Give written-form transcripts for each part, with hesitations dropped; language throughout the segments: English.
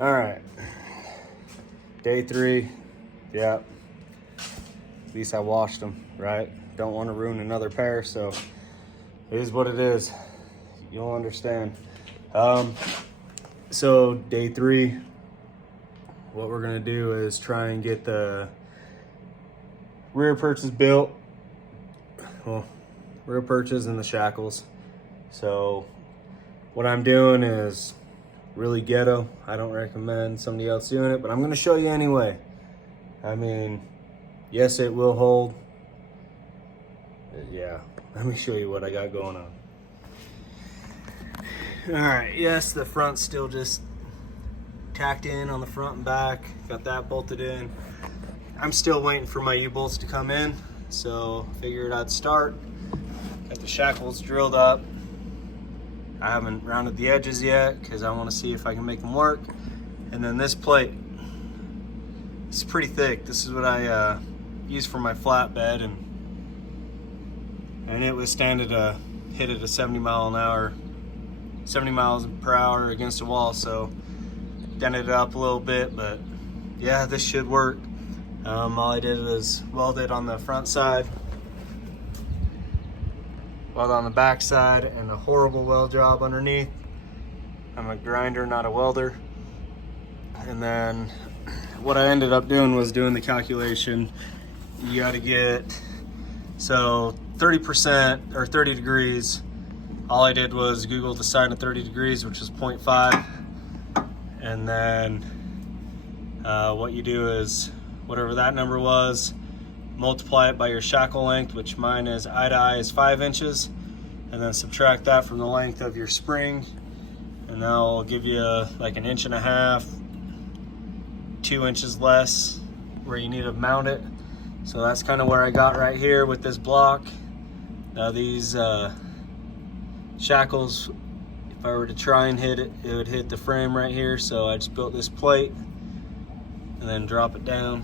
All right, day 3. Yep. At least I washed them, right? Don't want to ruin another pair, so it is what it is. You'll understand. So day 3, what we're gonna do is try and get the rear perches built. Well, rear perches and the shackles. So what I'm doing is really ghetto. I don't recommend somebody else doing it, but I'm gonna show you anyway. I mean, yes, it will hold. Yeah, let me show you what I got going on. All right, yes, the front's still just tacked in on the front and back. Got that bolted in. I'm still waiting for my U-bolts to come in, so figured I'd start. Got the shackles drilled up. I haven't rounded the edges yet because I want to see if I can make them work. And then this plate, it's pretty thick. This is what I use for my flatbed, and it withstanded a hit at a 70 miles per hour against a wall, so dented it up a little bit, but yeah, this should work. All I did was weld it on the front side, weld on the back side, and a horrible weld job underneath. I'm a grinder, not a welder. And then what I ended up doing was doing the calculation. You got to get, so 30% or 30 degrees. All I did was Google the sine of 30 degrees, which is 0.5. And then what you do is whatever that number was, multiply it by your shackle length, which mine is eye to eye is 5 inches, and then subtract that from the length of your spring, and that'll give you like 1.5 inches, 2 inches less where you need to mount it. So that's kind of where I got right here with this block. Now these shackles, if I were to try and hit it, it would hit the frame right here. So I just built this plate and then drop it down.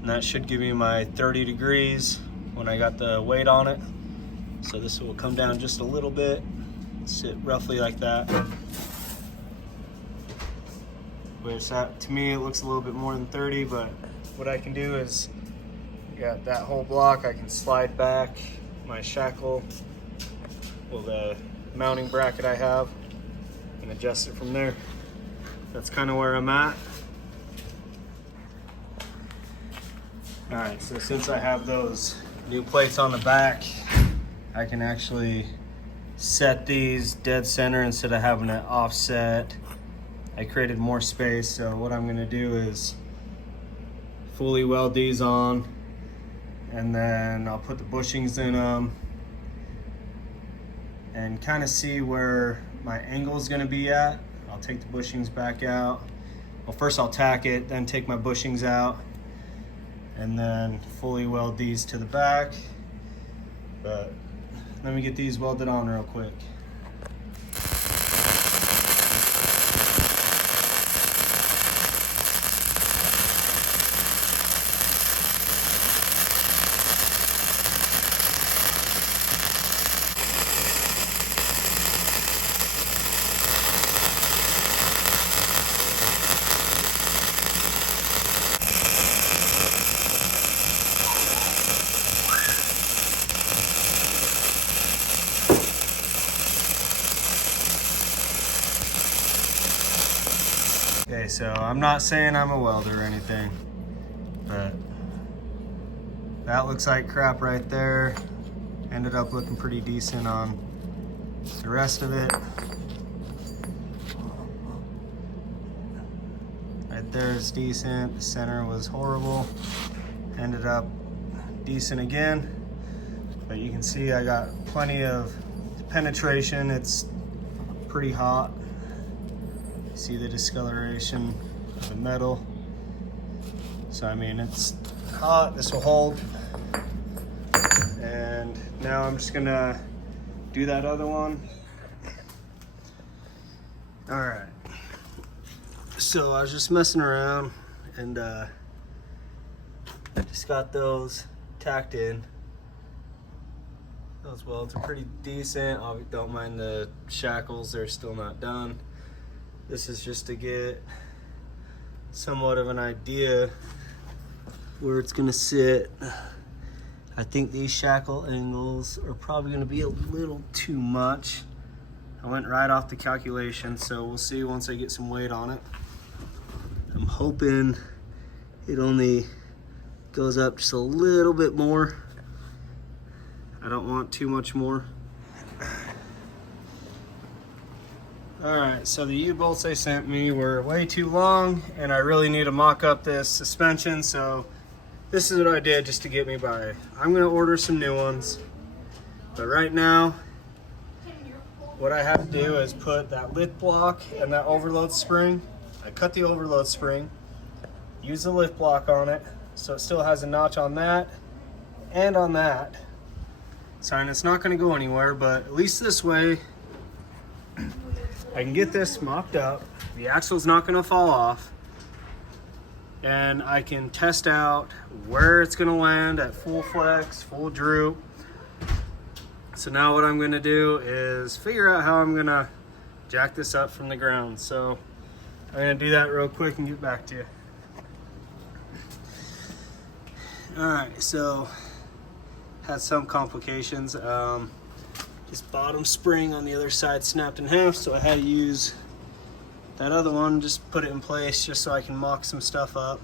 And that should give me my 30 degrees when I got the weight on it. So this will come down just a little bit, sit roughly like that. Which to me, it looks a little bit more than 30, but what I can do is, got that whole block, I can slide back my shackle, well, the mounting bracket I have, and adjust it from there. That's kind of where I'm at. All right, so since I have those new plates on the back, I can actually set these dead center instead of having it offset. I created more space, so what I'm gonna do is fully weld these on, and then I'll put the bushings in them and kind of see where my angle is gonna be at. I'll take the bushings back out. Well, first I'll tack it, then take my bushings out, and then fully weld these to the back. But let me get these welded on real quick. Okay, so I'm not saying I'm a welder or anything, but that looks like crap right there. Ended up looking pretty decent on the rest of it. Right there is decent. The center was horrible. Ended up decent again, but you can see I got plenty of penetration. It's pretty hot. See the discoloration of the metal. So I mean, it's hot. This will hold. And now I'm just gonna do that other one. All right. So I was just messing around, and I just got those tacked in. Those welds are pretty decent. I don't mind the shackles, they're still not done. This is just to get somewhat of an idea where it's gonna sit. I think these shackle angles are probably gonna be a little too much. I went right off the calculation, so we'll see once I get some weight on it. I'm hoping it only goes up just a little bit more. I don't want too much more. All right, so the U-bolts they sent me were way too long, and I really need to mock up this suspension, so this is what I did just to get me by. I'm gonna order some new ones, but right now, what I have to do is put that lift block and that overload spring. I cut the overload spring, use the lift block on it, so it still has a notch on that and on that. So and it's not gonna go anywhere, but at least this way, I can get this mocked up. The axle's not gonna fall off, and I can test out where it's gonna land at full flex, full droop. So now what I'm gonna do is figure out how I'm gonna jack this up from the ground. So I'm gonna do that real quick and get back to you. All right, so had some complications. This bottom spring on the other side snapped in half, so I had to use that other one, just put it in place just so I can mock some stuff up.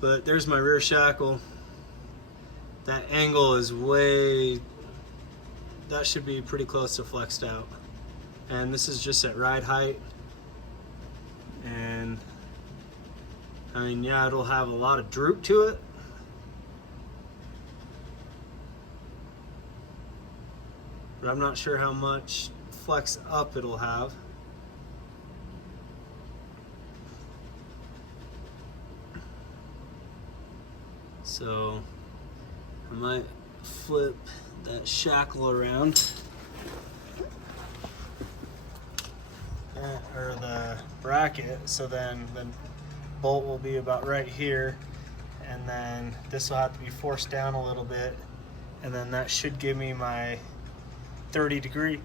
But there's my rear shackle. That angle is that should be pretty close to flexed out. And this is just at ride height. And I mean, yeah, it'll have a lot of droop to it. But I'm not sure how much flex up it'll have. So I might flip that shackle around, or the bracket, so then the bolt will be about right here, and then this will have to be forced down a little bit, and then that should give me my 30-degree.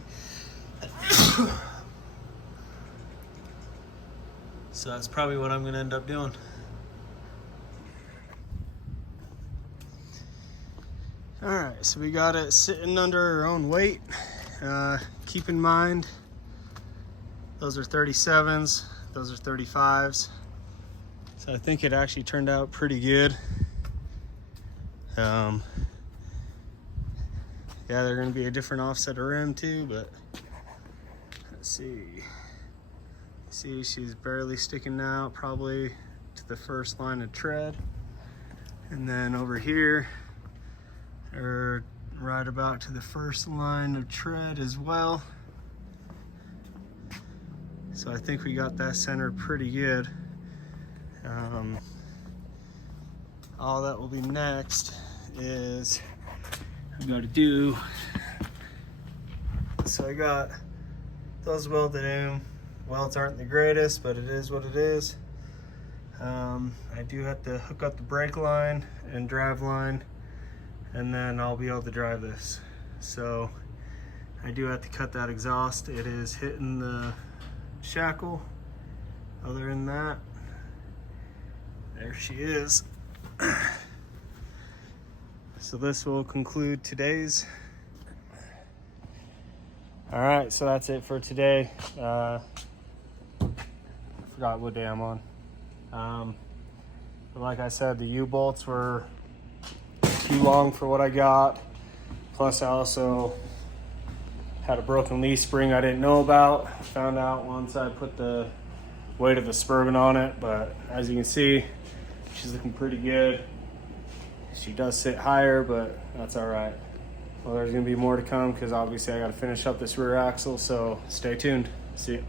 So that's probably what I'm gonna end up doing. All right, so we got it sitting under our own weight. Keep in mind, those are 37s, those are 35s. So I think it actually turned out pretty good. Yeah, they're gonna be a different offset of rim too, but let's see. See, she's barely sticking out, probably to the first line of tread. And then over here, or right about to the first line of tread as well. So I think we got that centered pretty good. All that will be next is I got to do. So I got those welded in. Welds aren't the greatest, but it is what it is. I do have to hook up the brake line and drive line, and then I'll be able to drive this. So I do have to cut that exhaust. It is hitting the shackle. Other than that, there she is. So this will conclude today's. All right, so that's it for today. I forgot what day I'm on. But like I said, the U-bolts were too long for what I got. Plus I also had a broken leaf spring I didn't know about. Found out once I put the weight of the Suburban on it, but as you can see, she's looking pretty good. She does sit higher, but that's all right. Well, there's gonna be more to come because obviously I gotta finish up this rear axle, so stay tuned. See you.